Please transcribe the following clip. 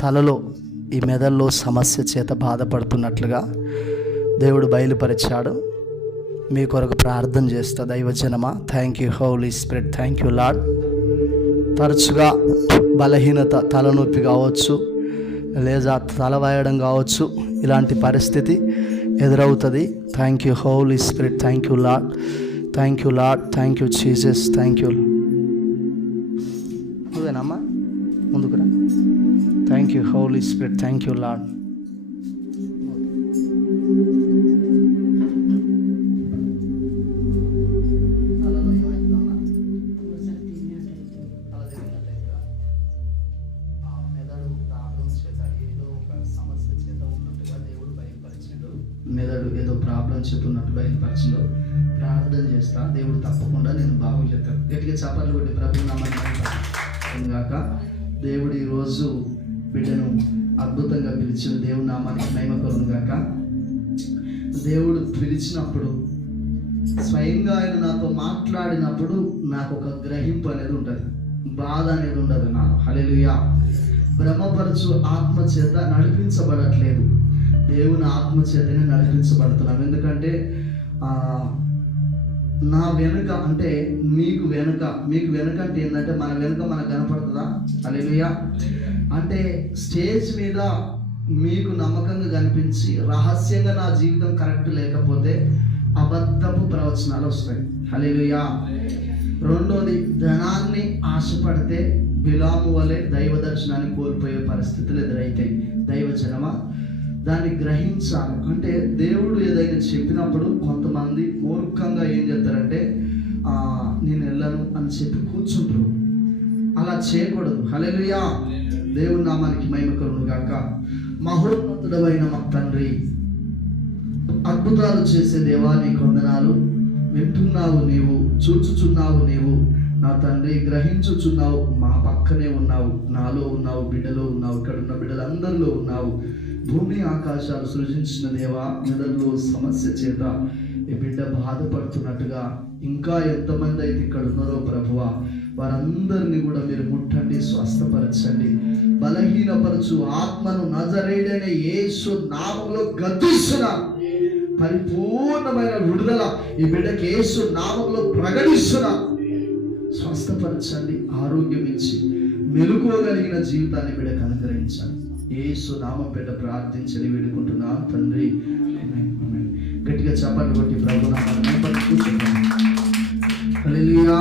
తలలో ఈ మెదడులో సమస్య చేత బాధపడుతున్నట్లుగా దేవుడు బయలుపరిచాడు. మీ కొరకు ప్రార్థన చేస్తా దైవజనమా. Thank you holy spirit, thank you lord. తరచుగా బలహీనత, తలనొప్పి కావచ్చు, లేదా తల వాయడం కావచ్చు, ఇలాంటి పరిస్థితి ఎదురవుతుంది. Thank you holy spirit, thank you lord, thank you lord, thank you Jesus, thank you. నువ్వేనమ్మా, ముందుకు రా. Thank you holy spirit, thank you lord. మెదడు ఏదో ప్రాబ్లం చెప్తున్నట్టు బయలుపరిచిందో ప్రార్థన చేస్తా. దేవుడు తప్పకుండా నేను బాగు చేస్తాను. గట్టిగా చప్పట్లు కొట్టి ప్రభు నామాన్ని గాక. దేవుడు ఈరోజు బిడ్డను అద్భుతంగా పిలిచిన దేవుడి నామానికి మహిమ కలుగును గాక. దేవుడు పిలిచినప్పుడు స్వయంగా ఆయన నాతో మాట్లాడినప్పుడు నాకు ఒక గ్రహింపు అనేది ఉంటుంది, బాధ అనేది ఉండదు నాకు. హల్లెలూయా. భ్రమపరచు ఆత్మ చేత నడిపించబడట్లేదు, దేవుని ఆత్మ చేతనే నడిపించబడుతున్నాం. ఎందుకంటే నా వెనుక అంటే మీకు వెనుక అంటే ఏంటంటే మన వెనుక మనకు కనపడుతుందా? హల్లెలూయా. అంటే స్టేజ్ మీద మీకు నమ్మకంగా కనిపించి రహస్యంగా నా జీవితం కరెక్ట్ లేకపోతే అబద్ధపు ప్రవచనాలు వస్తాయి. హల్లెలూయా. రెండోది, ధనాన్ని ఆశపడితే బిలాము వలె దైవ దర్శనాన్ని కోల్పోయే పరిస్థితులు ఎదురైతాయి. దైవజనమా, దాన్ని గ్రహించాలి. అంటే దేవుడు ఏదైనా చెప్పినప్పుడు కొంతమంది మూర్ఖంగా ఏం చేస్తారంటే నేను వెళ్ళను అని చెప్పి కూర్చుంటారు. అలా చేయకూడదు. హల్లెలూయా. దేవుని నామానికి మహిమ కలుగును గాక. మహోన్నతుడైన మా తండ్రి, అద్భుతాలు చేసే దేవా నీకు వందనాలు. వింటున్నావు నీవు, చూచుచున్నావు నీవు నా తండ్రి, గ్రహించుచున్నావు, మా పక్కనే ఉన్నావు, నాలో ఉన్నావు, బిడ్డలో ఉన్నావు, ఇక్కడ ఉన్న బిడ్డలందరిలో ఉన్నావు. భూమి ఆకాశాలు సృజించిన దేవా, మెదడులో సమస్య చేత ఈ బిడ్డ బాధపడుతున్నట్టుగా ఇంకా ఎంతమంది అయితే ఇక్కడ ఉన్నారో ప్రభువా, వారందరినీ కూడా మీరు ముట్టండి, స్వస్థపరచండి. బలహీనపరచు ఆత్మను నజరేయుడైన యేసు నామములో గద్దిస్తున్నా. పరిపూర్ణమైన విడుదల ఈ బిడ్డకి యేసు నామములో ప్రకటిస్తున్నా. స్వస్థపరచండి, ఆరోగ్యం ఇచ్చి మెలుకోగలిగిన జీవితాన్ని బిడ్డకు అనుగ్రహించండి. యేసు నామం పేట ప్రార్థించని వేడుకుంటున్నా తండ్రి. గట్టిగా చప్పట్లు కొట్టి ప్రభు నామాన్ని కూర్చుంటాం. హల్లెలూయా.